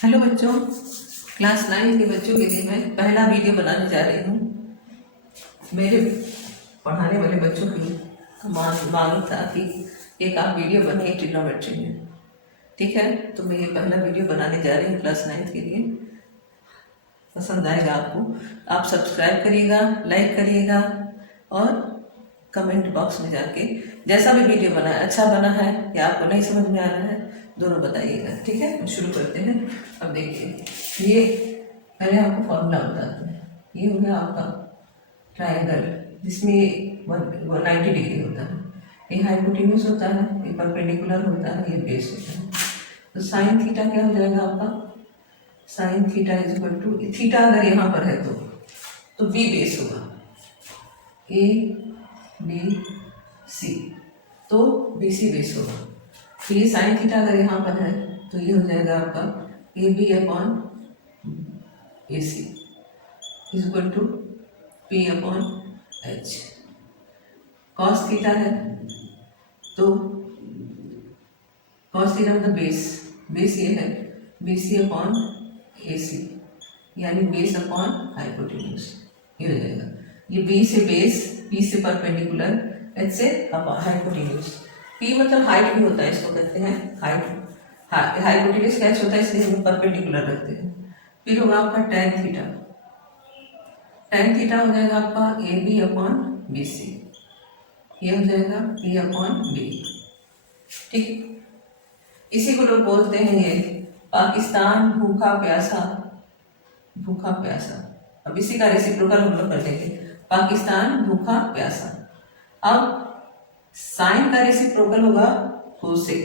Hello बच्चों, class 9 के बच्चों के लिए मैं पहला वीडियो बनाने जा रही हूँ। मेरे पढ़ाने वाले बच्चों की मांग था कि एक आप वीडियो बनाइए ट्रिग्नोमेट्री में। ठीक है, तो मैं ये पहला वीडियो बनाने जा रही हूँ क्लास 9 के लिए। पसंद आएगा आपको, आप सब्सक्राइब करिएगा, लाइक करिएगा और कमेंट बॉक्स में जाके जैसा भी वीडियो बना है, अच्छा बना है या आपको नहीं समझ में आ रहा है, दोनों बताइएगा। ठीक है, शुरू करते हैं। अब देखिए, ये पहले आपको फॉर्मूला बताते हैं। ये हो गया आपका ट्रायंगल, जिसमें 90 डिग्री होता है। ये हाइपोटेन्यूज होता है, ये परपेंडिकुलर होता है, ये बेस होता है। तो साइन थीटा क्या हो जाएगा आपका? Sine theta is equal to theta अगर यहाँ पर है तो बी बेस होगा, ए बी सी, तो बी सी बेस होगा। तो ये साइन थीटा अगर यहाँ पर है तो ये हो जाएगा आपका A B upon A C is equal to P upon H. Cos theta है तो कॉस थीटा मतलब बेस ये है बी सी अपॉन ए सी, यानी बेस अपॉन हाइपोटेन्यूज। ये हो जाएगा, ये बी से बेस, बी से परपेंडिकुलर, एच से हाइपोटेन्यूज। पी मतलब हाइट भी होता है, इसको कहते हैं हाइट। हाइपोटेन्यूज कैच होता है, इसलिए हम परपेंडिकुलर रखते हैं। फिर होगा आपका टेन थीटा। टेन थीटा हो जाएगा आपका A B upon B C, ये हो जाएगा पी अपॉन बी। ठीक, इसी को लोग बोलते हैं ये पाकिस्तान भूखा प्यासा। भूखा प्यासा, अब इसी का रेसिप्रोकल हम लोग कर देंगे, पाकिस्तान भूखा प्यासा। अब साइन का रेसिप्रोकल होगा कोसेक।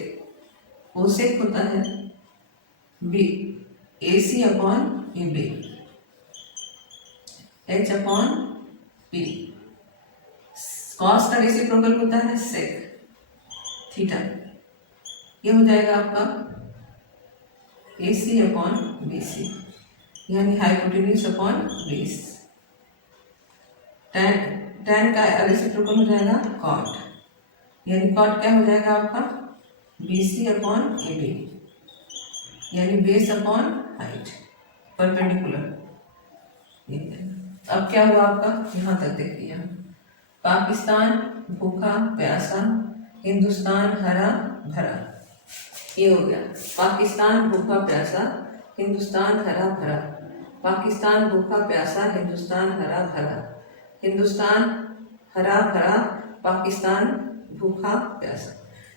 कोसेक होता है B A C upon A B, H upon P. Cos का रेसिप्रोकल होता है सेक थीटा, ये हो जाएगा आपका ए सी अपॉन बी सी, यानी हाइपोटेन्यूज अपॉन बेस। टेन का रेसिप्रोकल हो जाएगा कॉट, यानी कॉट क्या हो जाएगा आपका B C upon A B, यानी बेस अपॉन हाइट, परपेंडिकुलर। अब क्या हुआ आपका, यहाँ तक देखिए, पाकिस्तान भूखा प्यासा, हिंदुस्तान हरा भरा। ये हो गया पाकिस्तान भूखा प्यासा, हिंदुस्तान हरा भरा। पाकिस्तान भूखा प्यासा, हिंदुस्तान हरा भरा। हिंदुस्तान हरा भरा, पाकिस्तान भूखा प्यासा।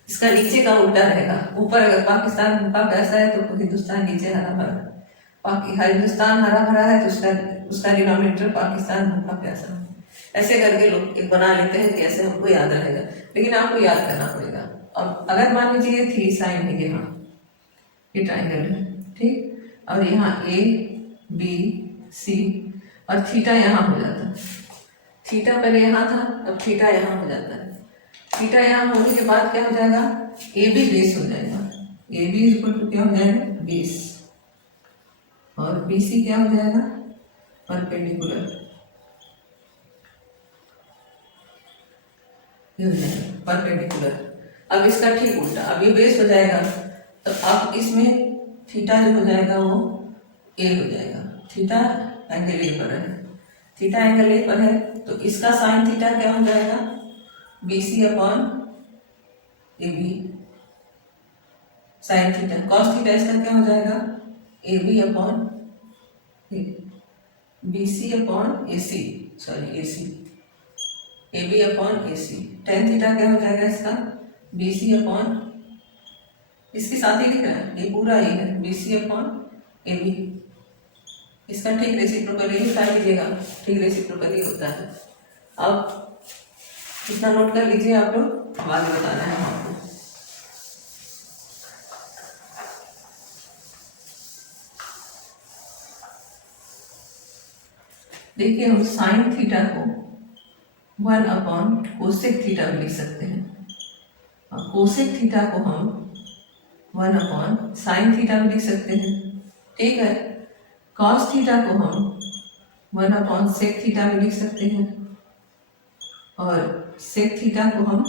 इसका नीचे का उल्टा रहेगा, ऊपर अगर पाकिस्तान भूखा प्यासा है तो हिंदुस्तान नीचे हरा भरा। हिंदुस्तान हरा भरा है तो उसका डिनोमिनेटर पाकिस्तान भूखा प्यासा। ऐसे करके लोग एक बना लेते हैं कि ऐसे हमको याद रहेगा, लेकिन आपको याद करना पड़ेगा। अब अगर मान लीजिए थ्री साइन है, यहाँ ये ट्राइंगल है, ठीक, और यहाँ ए बी सी और थीटा यहाँ हो जाता है। थीटा पहले यहाँ था, अब थीटा यहाँ हो जाता है। थीटा यहाँ होने के बाद क्या हो जाएगा, ए बी बेस हो जाएगा। ए बी इक्वल टू क्या हो जाएगा बेस, और बी सी क्या हो जाएगा परपेंडिकुलर। परपेंडिकुलर। अब इसका ठीक उल्टा, अब ये बेस हो जाएगा तो अब इसमें थीटा जो हो जाएगा वो ए हो जाएगा। थीटा एंगल ए पर है, थीटा एंगल ए पर है तो इसका साइन थीटा क्या हो जाएगा B C upon A B sine theta. Cos theta इसका क्या हो जाएगा A B upon B C upon A C, sorry A C, A B upon A C. Tan theta क्या हो जाएगा इसका बी सी अपॉन, इसके साथ ही लिख रहा है, ये पूरा ही है B C upon A B. इसका ठीक रेसिप्रोकल ही लिखा लीजिएगा, ठीक रेसिप्रोकल ही होता है। अब कितना नोट कर लीजिए आप लोग, आगे बताना है आपको। देखिए, हम साइन थीटा को 1 अपॉन कोसेक थीटा भी लिख सकते हैं, और कोसेक थीटा को हम 1 अपॉन साइन थीटा भी लिख सकते हैं। ठीक है, कॉस थीटा को हम 1 अपॉन सेक थीटा भी लिख सकते हैं, और सेक थीटा को हम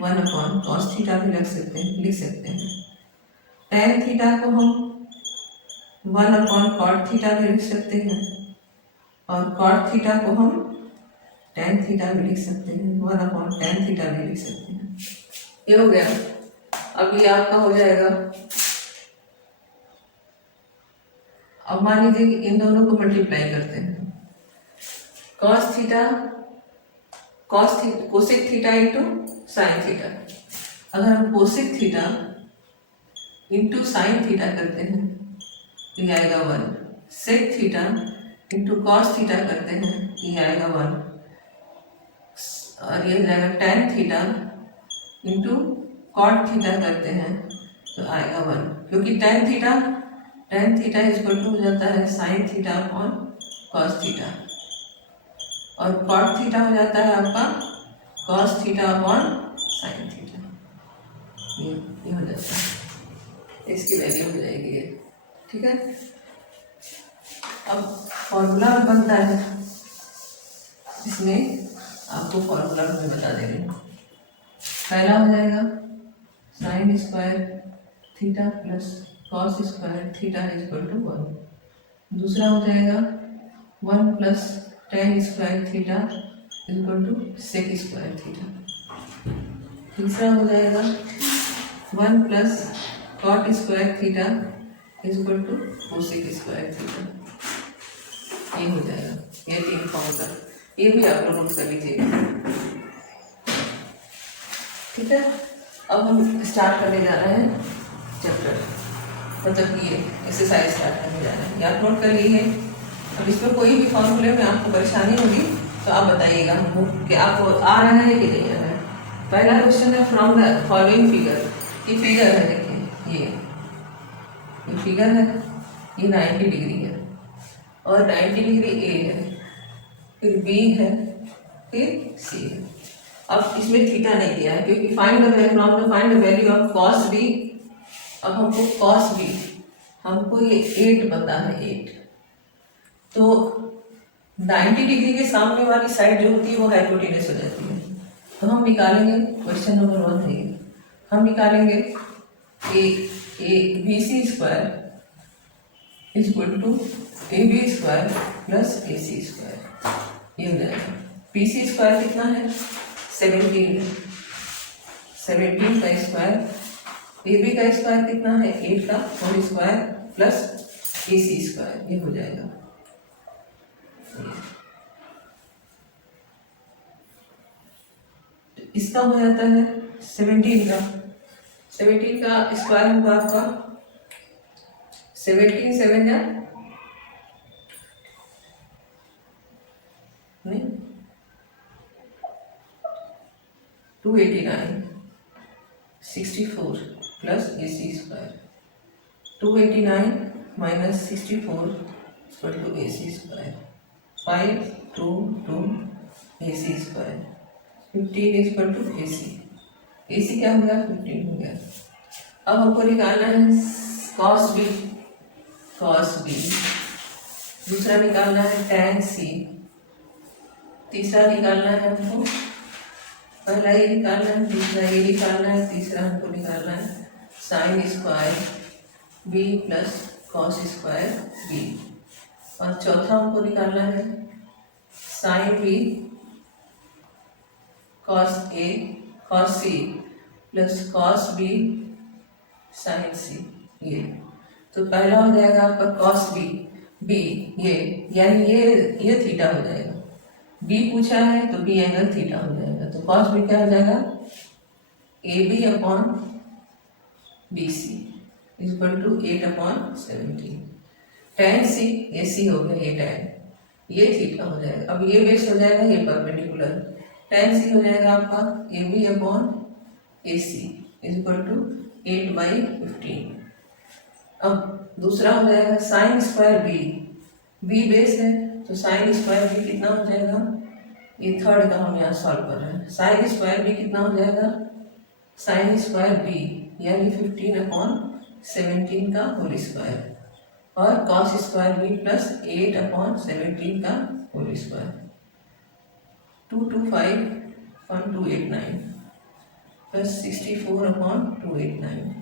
1 अपॉन कॉस थीटा भी लिख सकते हैं। टेन थीटा को हम 1/cot थीटा भी लिख सकते हैं, और cot थीटा को हम tan थीटा भी लिख सकते हैं, 1/tan थीटा भी लिख सकते हैं। ये हो गया। अब ये आपका हो जाएगा। अब मान लीजिए कि इन दोनों को मल्टीप्लाई करते हैं, cosec theta into sine theta. अगर हम cosec theta into sine theta करते हैं तो ये आएगा 1, sec theta into cos theta करते हैं ये आएगा 1, और ये हो जाएगा tan theta into cot theta करते हैं तो आएगा 1, क्योंकि tan थीटा इक्वल टू हो जाता है sine theta upon cos theta, और कॉट थीटा हो जाता है आपका cos theta upon sine theta. ये हो जाता है, इसकी वैल्यू हो जाएगी ये। ठीक है, अब फॉर्मूला बनता है, इसमें आपको फॉर्मूला मैं बता दे रही हूँ। पहला हो जाएगा sine square theta plus cos square theta equal to 1। दूसरा हो जाएगा 1 plus tan square theta equal to sec square theta. तीसरा हो जाएगा 1 plus cot square theta equal to cosec square theta. ये हो जाएगा, ये 3 फॉर्मूला, ये भी आप लोग नोट कर लीजिएगा। ठीक है, अब हम स्टार्ट करने जा रहे हैं चैप्टर, मतलब ये एक्सरसाइज स्टार्ट करने जा रहे हैं। ये आप नोट कर लिए। अब इसमें कोई भी फॉर्मूले में आपको परेशानी होगी तो आप बताइएगा हमको कि आपको आ रहा है कि नहीं आ रहा है। पहला क्वेश्चन है फ्रॉम द फॉलोइंग फिगर। ये फिगर है, देखिए ये फिगर है, ये 90 डिग्री है और 90 डिग्री ए है, फिर बी है, फिर सी है। अब इसमें थीटा नहीं दिया है क्योंकि find the value of cos B. अब हमको कॉस बी, हमको ये 8 पता है, 8। तो 90 डिग्री के सामने वाली साइड जो होती है वो हाइपोटेनस हो जाती है। तो हम निकालेंगे, क्वेश्चन नंबर 1 है ये, हम निकालेंगे A B C square equal to A B square plus A C square. ये हो जाएगा। पी सी स्क्वायर कितना है, 17 है, 17 का स्क्वायर, ए बी का स्क्वायर कितना है, 8 का whole square plus A C square. ये हो जाएगा। इसका हो जाता है 17 का स्क्वायर होगा आपका 17 7 या नहीं 289 64 plus A C square. 289 minus 64 equal to A C square. 5 2 2 A C square. 15 equal to A C. A C क्या हो गया, 15 हो गया। अब हमको निकालना है कॉस बी। दूसरा निकालना है tan सी। तीसरा निकालना है हमको, पहला ये निकालना है, दूसरा ये निकालना है, तीसरा हमको निकालना है sine square B plus cos square B, और चौथा हमको निकालना है sine B cos C plus cos B sine C. ये तो पहला हो जाएगा आपका कॉस बी ये, यानी ये थीटा हो जाएगा। बी पूछा है तो बी एंगल थीटा हो जाएगा। तो कॉस बी क्या हो जाएगा, A B upon B C equal to 8/17। tan C, A C हो गया, ये tan, ये थीटा हो जाएगा। अब ये बेस हो जाएगा, ये परपेंडिकुलर, tan सी हो जाएगा आपका A B upon A C equal to 8/15। अब दूसरा हो जाएगा साइन स्क्वायर बी बेस है तो साइन स्क्वायर बी कितना हो जाएगा, ये थर्ड का हम यहाँ सॉल्व कर रहे हैं। साइन स्क्वायर बी कितना हो जाएगा, साइन स्क्वायर बी यानी 15/17 का होल स्क्वायर, और कॉस स्क्वायर बी प्लस 8/17 का होल स्क्वायर। 225/289 प्लस 64/289।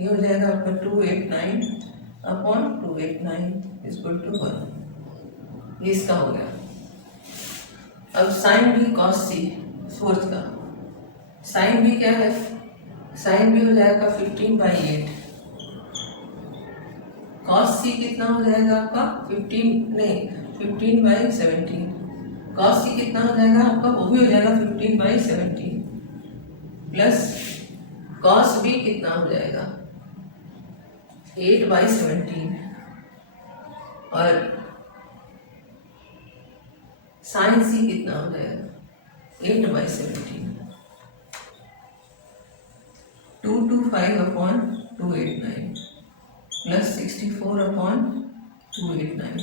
ये हो जाएगा आपका 289 अपॉन 289 इक्वल टू 1। ये इसका हो गया। अब sign B cos C fourth का, साइन बी क्या है, साइन बी हो जाएगा 15/8, कॉस सी कितना हो जाएगा आपका 15/17, कॉस सी कितना हो जाएगा आपका, वो भी हो जाएगा 15/17 प्लस कॉस बी कितना हो जाएगा 8/17 और साइन सी कितना हो जाएगा 8/17। 225/289 प्लस 64/289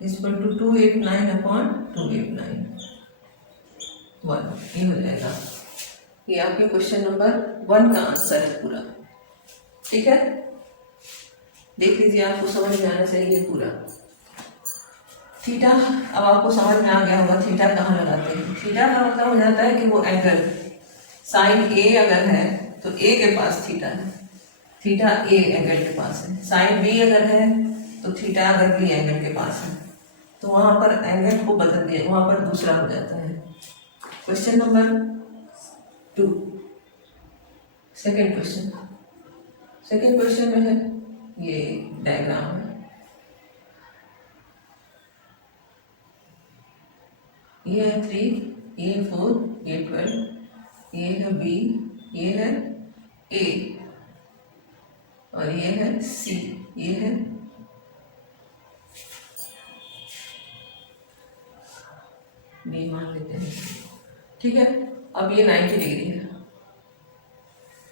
इक्वल टू 289/289 1। ये हो जाएगा, ये आपके क्वेश्चन नंबर 1 का आंसर है पूरा। ठीक है, देख लीजिए, आपको समझ में आना चाहिए पूरा। थीटा, अब आपको समझ में आ गया होगा थीटा कहाँ लगाते हैं। थीटा का मतलब हो जाता है कि वो एंगल, साइन ए अगर है तो ए के पास थीटा है, थीटा ए एंगल के पास है। साइन बी अगर है तो थीटा अगर बी एंगल के पास है, तो वहां पर एंगल को बदल दिया, वहां पर दूसरा हो जाता है। Question number 2, second question, second question में है ये डायग्राम है, ये है 3, ये 4, ये 12, ये है बी, ये है ए और ये है सी, ये है बी मान लेते हैं। ठीक है, अब ये 90 डिग्री है।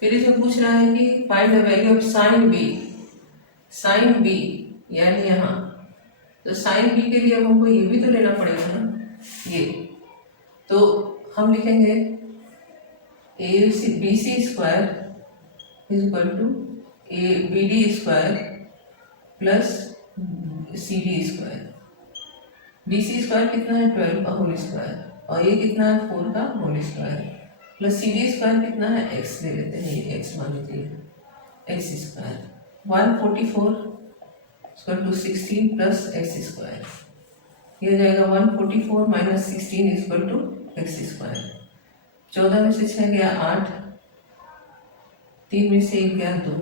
फिर इसमें पूछ रहा है कि find the value of sine B, sine B यानी यहाँ, तो साइन बी के लिए हमको ये भी तो लेना पड़ेगा ना, ये तो हम लिखेंगे BC square is equal to BD square plus CD square. BC square कितना है 12 का होल स्क्वायर और ये कितना है 4 का whole square plus CD square कितना है x ले लेते हैं, ये x मान लीजिए x square 144 equal to 16 plus x square, ये हो जाएगा 144 minus 16 equal to x square. 14 में से 6 गया 8, 3 में से 1 गया 2,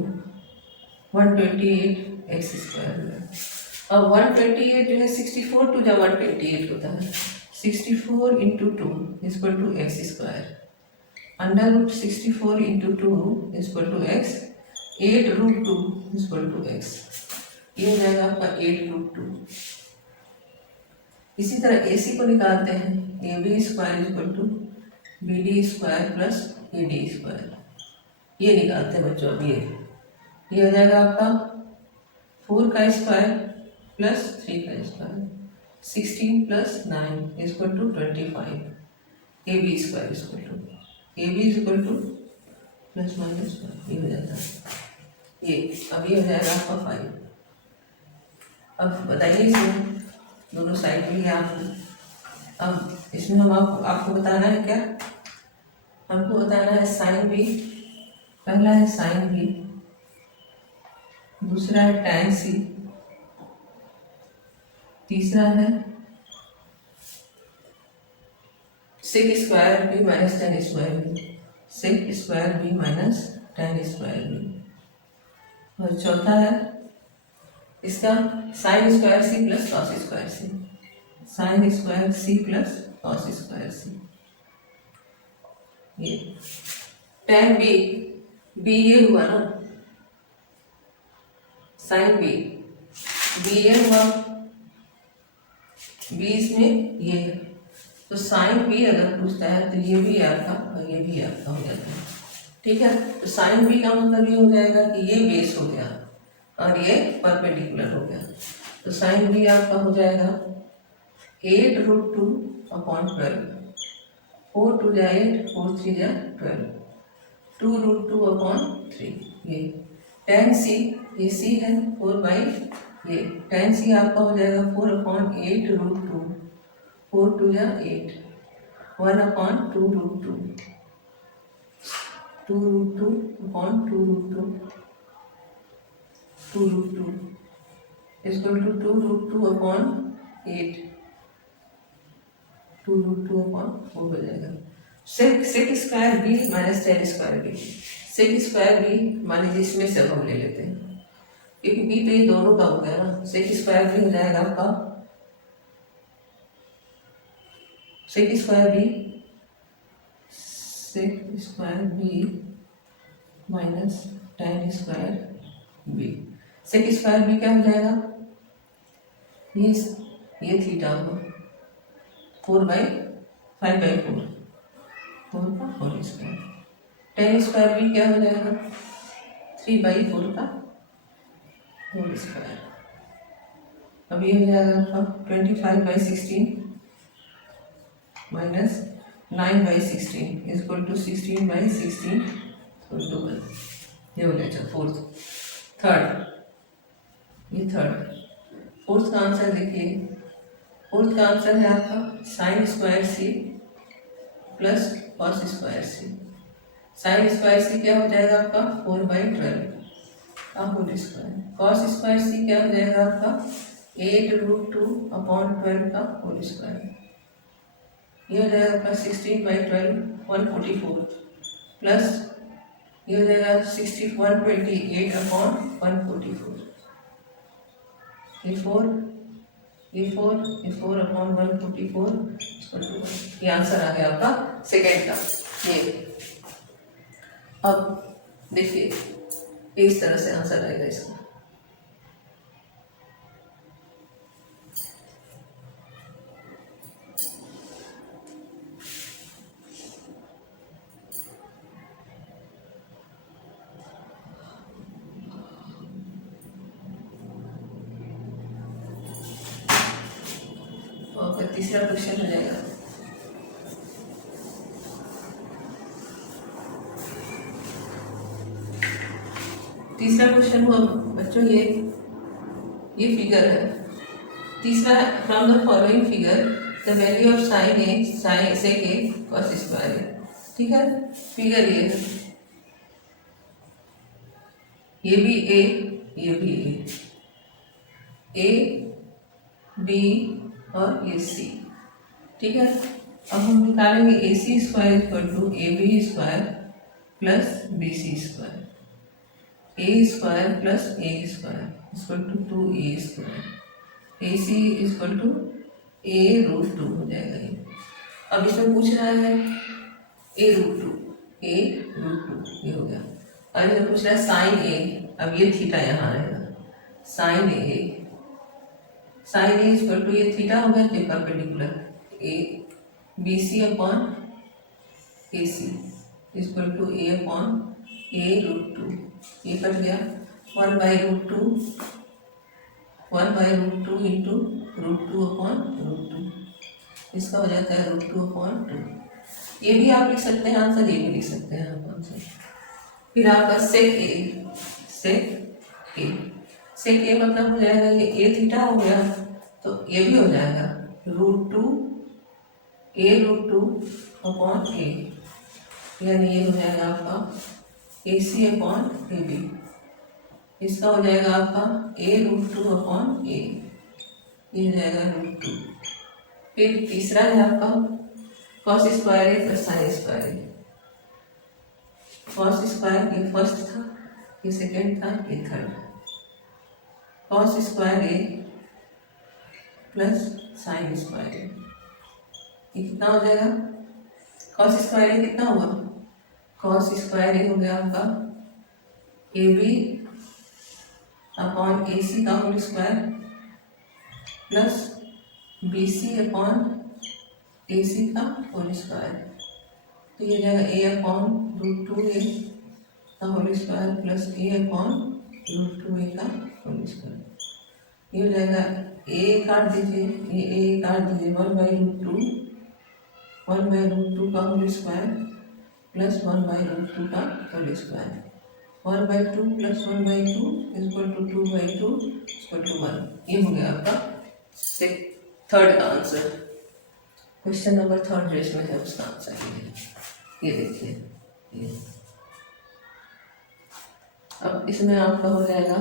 128 x स्क्वायर हुआ। अब 128 जो है 64 टू जब 128 होता है, 64 into 2 equal to X square, under root 64 into 2 equal to X, 8√2 equal to X, ये हो जाएगा आपका 8√2। इसी तरह AC को निकालते हैं, AB square equal to BD square plus AD square, ये निकालते हैं बच्चों। अब ये हो जाएगा आपका 4 का स्क्वायर प्लस 3 का square, 16 plus 9 equal to 25, AB square equal to AB equal to plus minus 1, ये हो जाता है ये। अब ये हो जाएगा आपका 5। अब बताइए इसमें दोनों साइड मिल गया आपको। अब इसमें हम आपको बताना है क्या, हमको बताना है साइन बी, पहला है साइन बी, दूसरा है टैन सी, तीसरा है sec square B minus tan square B, sec square B minus tan square B, और चौथा है इसका sine square C plus cos square C, sine square C plus cos square C. ये tan B, B ये हुआ ना, sine B, B ये हुआ, बी इसमें ये है, तो साइन बी अगर पूछता है तो ये भी आपका और ये भी आपका हो जाता है। ठीक है, तो साइन बी का मतलब ये हो जाएगा कि ये बेस हो गया और ये परपेंडिकुलर हो गया, तो साइन बी आपका हो जाएगा 8√2/12, 4 2 जा 8, 4 3 जा 12, 2√2/3। ये tan c, ये c है 4/, ये tan c आपका हो जाएगा 4/8√2, 4 2 जा 8, 1/2√2, 2√2/2√2, 2√2 इक्वल टू 2√2 अपॉन 8, 2√2 अपॉन 4 हो जाएगा। Sec square B minus tan square B, sec square B मान लीजिए इसमें से अब हम ले लेते हैं क्योंकि बी तो ये दोनों का हो गया ना। सेक स्क्वायर बी हो जाएगा आपका sec square B minus tan square B. Sec square B क्या हो जाएगा, ये थीटा होगा 4/5/4 का whole square. Tan square B क्या हो जाएगा 3/4 का होल स्क्वायर। अब ये हो जाएगा आपका 25/16 minus 9/16 equal to 16/16 equal to 1। ये हो गया। फोर्थ, फोर्थ का आंसर देखिए। फोर्थ का आंसर है आपका sine square C plus cos square C. Sine square C क्या हो जाएगा आपका 4/12 का whole square. Cos square C क्या हो जाएगा आपका 8√2 अपॉन 12 का होल स्क्वायर। ये हो जाएगा आपका 16/12 144 प्लस ये हो जाएगा 128 अपॉन 144। ये 4 अपॉन 144 ये आंसर आ गया आपका सेकेंड का। ये अब देखिए इस तरह से आंसर आएगा इसका। और तीसरा क्वेश्चन हो जाएगा। तीसरा क्वेश्चन हुआ बच्चों ये फिगर है। तीसरा, from the following figure the value of sine A sine sec A cos square A. ठीक है, फिगर ये है, ये भी ए, ये भी ए बी और ये सी। ठीक है, अब हम निकालेंगे A C square equal to A B square plus B C square. A square plus A square equal to 2a स्क्वायर। A C equal to a√2 हो जाएगा ये। अब इसमें पूछ रहा है a√2 ये हो गया। अब इसमें पूछ रहा है साइन ए, अब ये थीटा यहाँ रहेगा, साइन ए इक्वल टू ये थीटा हो गया perpendicular A B C upon A C equal to A upon a√2। ये कट गया 1/√2 इंटू √2 अपॉन √2। इसका हो जाता है √2/2। ये भी आप लिख सकते हैं आंसर, ये भी लिख सकते हैं आप आंसर। फिर आपका सेक ए मतलब हो जाएगा ये ए थीटा हो गया, तो ये भी हो जाएगा √2 a√2 अपॉन ए, यानी ये हो जाएगा आपका ए सी अपॉन ए बी। इसका हो जाएगा आपका a√2 अपॉन ए, ये हो जाएगा √2। फिर तीसरा है आपका कॉस स्क्वायर ए प्लस साइन स्क्वायर ए। कॉस स्क्वायर ये फर्स्ट था, ये सेकेंड था, ये थर्ड। कॉस स्क्वायर ए प्लस साइन स्क्वायर ए, ये कितना हो जाएगा? कॉस स्क्वायर ए कितना हुआ? कॉस स्क्वायर ए हो गया आपका A B upon A C का whole square plus B C upon A C का होल स्क्वायर। तो ये जाएगा ए अपॉन √2a का होल स्क्वायर प्लस ए अपॉन √2a का होल स्क्वायर। ये हो जाएगा ए काट दीजिए, ये ए काट दीजिए 1/√2 का होल स्क्वायर प्लस 1/√2 का whole square. 1/2 plus 1/2 equal to 2/2 equal to 1। ये हो गया आपका थर्ड का आंसर। क्वेश्चन नंबर थर्ड जो इसमें है उसका आंसर ये देखिए ये। अब इसमें आपका हो जाएगा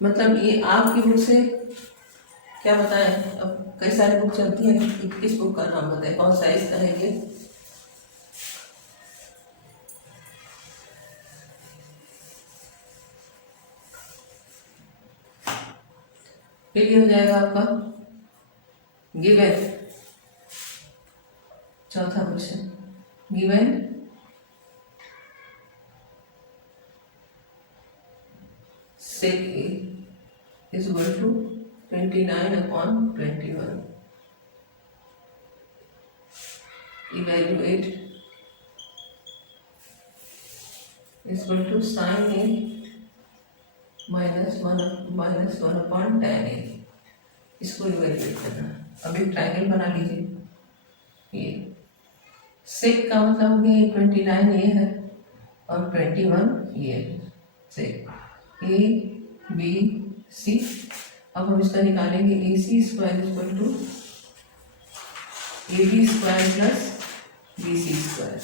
मतलब ये आपकी बुक से क्या बताएं, अब कई सारी बुक चलती है, किस बुक का नाम बताएं, कौन सा इसका है ये? फिर ये हो जाएगा आपका गिवन। चौथा question, given sec A is equal to 29/21. Evaluate is equal to sin A -1/tan A. इसको इवेल्युएट करना। अब एक ट्रायंगल बना लीजिए। ये सेक का मतलब हो गया 29 ये है और 21 ये है। Sec A B C. अब हम इसका निकालेंगे A C square equal to A B square plus B C square.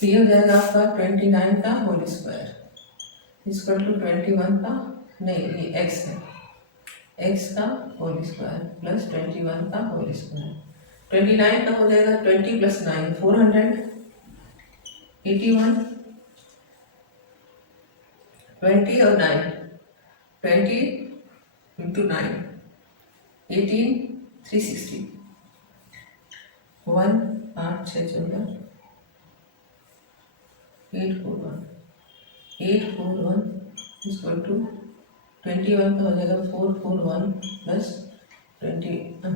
तो ये हो जाएगा आपका 29 का होल स्क्वायर इक्वल टू 21 का, नहीं ये एक्स है, एक्स का होल स्क्वायर प्लस 21 का होल स्क्वायर। 29 का हो जाएगा 20 प्लस 9 481, 20 और 9 20 इंटू 9 18 360 1 8 6 14 841 इक्वल टू 21 का हो जाएगा 441 plus 20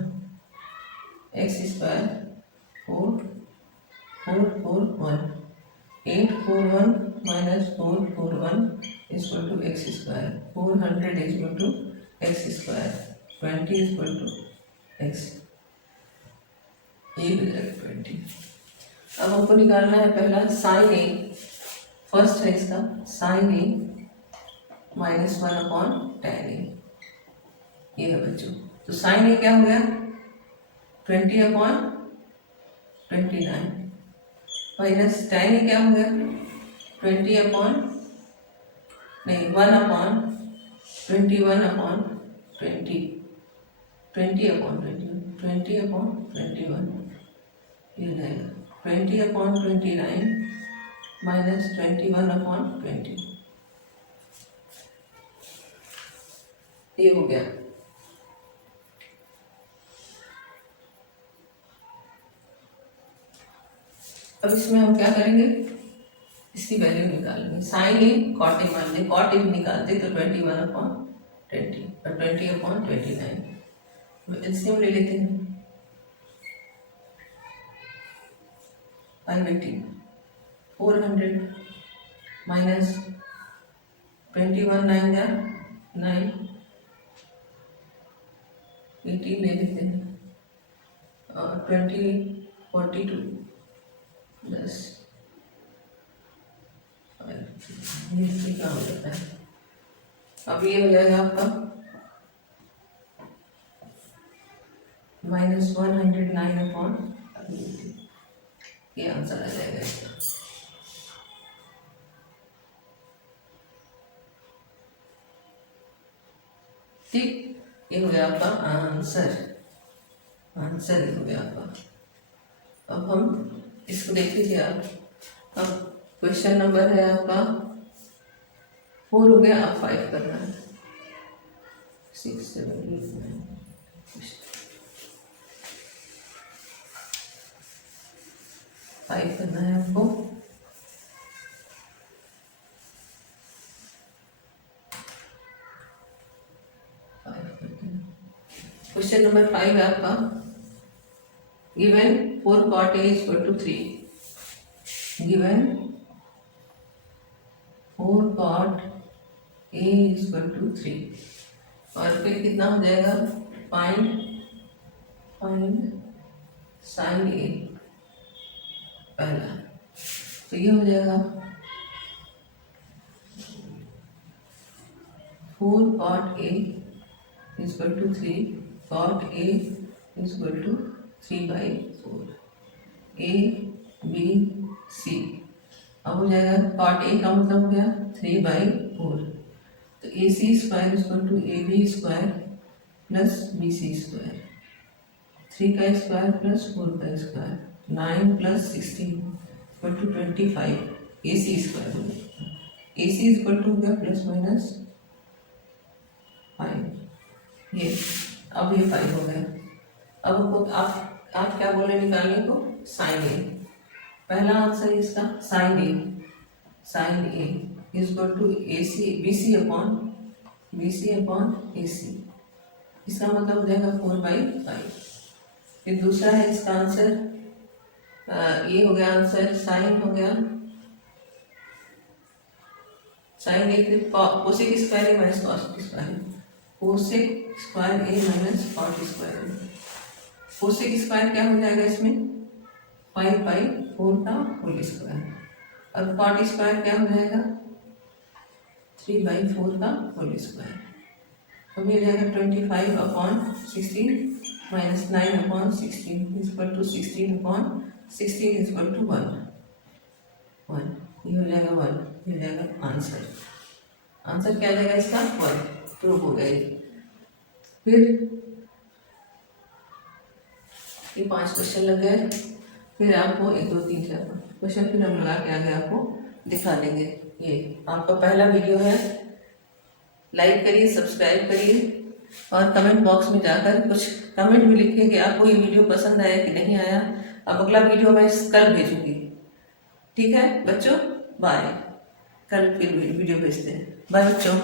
X square 4441 841 minus 441 equal to X square 400 equal to X square 20 equal to X 20। अब हमको निकालना है पहला साइन ए, फर्स्ट है इसका साइन ए -1/tan A। ये है बच्चों, तो साइन ए क्या हो गया 20/29 माइनस tan ए क्या हो गया 1/21 20/21 ये हो जाएगा 20/29 माइनस 21/20 ये हो गया। अब इसमें हम क्या करेंगे, इसकी वैल्यू निकालेंगे। साइन ए कॉट ए मान लें, कॉट ए निकालते तो 21/20 और 20/29 एलसीएम ले लेते हैं। 580 400 माइनस 21 9 जा 9 18 ले लेते हैं और 20 42 10 क्या हो जाता है। अब ये हो जाएगा आपका -109 ये आंसर आ जाएगा इसका। ठीक, ये हो गया आपका आंसर, आंसर ये हो गया आपका। अब हम इसको देख लीजिए आप। अब क्वेश्चन नंबर है आपका 4 हो गया, अब 5 करना है। 6 7 8 9 5 करना है आपको। क्वेश्चन नंबर 5 है आपका, given 4 cot A equal to 3, given 4 cot A equal to 3 और फिर कितना हो जाएगा फाइंड साइन ए पहला, तो ये हो जाएगा 4 cot A equal to 3 cot A equal to 3/4 A B C। अब हो जाएगा cot A का मतलब हो गया 3/4, तो AC square equal to AB square plus BC square, 3 का स्क्वायर प्लस 4 का square, 9 plus 16 equal to 25, AC square हो गया। AC इक्वल टू हो गया प्लस माइनस 5, ये अब ये 5 हो गया। अब आप क्या बोले निकालने को, साइन ए। पहला आंसर इसका sine A is equal to BC upon AC, इसका मतलब हो जाएगा 4/5। फिर दूसरा है इसका आंसर, ये हो गया आंसर, साइन हो गया साइन ए, फिर cosec square A minus cos square, cosec square A minus cot square. Cosec square क्या हो जाएगा इसमें, 5/4 का होल स्क्वायर, और कॉट स्क्वायर क्या हो जाएगा, 3/4 का होल स्क्वायर। तो मिल जाएगा 25/16 minus 9/16 equal to 16/16 equal to 1, ये हो जाएगा 1, मिल जाएगा आंसर। आंसर क्या आ जाएगा इसका, 1, प्रूफ हो गई। फिर ये 5 क्वेश्चन लग गए। फिर आपको 1 2 3 4 क्वेश्चन फिर हम लगा के आगे आपको दिखा देंगे। ये आपका पहला वीडियो है, लाइक करिए, सब्सक्राइब करिए, और कमेंट बॉक्स में जाकर कुछ कमेंट में लिखिए कि आपको ये वीडियो पसंद आया कि नहीं आया। अब अगला वीडियो मैं कल भेजूंगी, ठीक है बच्चों, बाय। कल फिर वीडियो भेजते हैं, बाय बच्चों।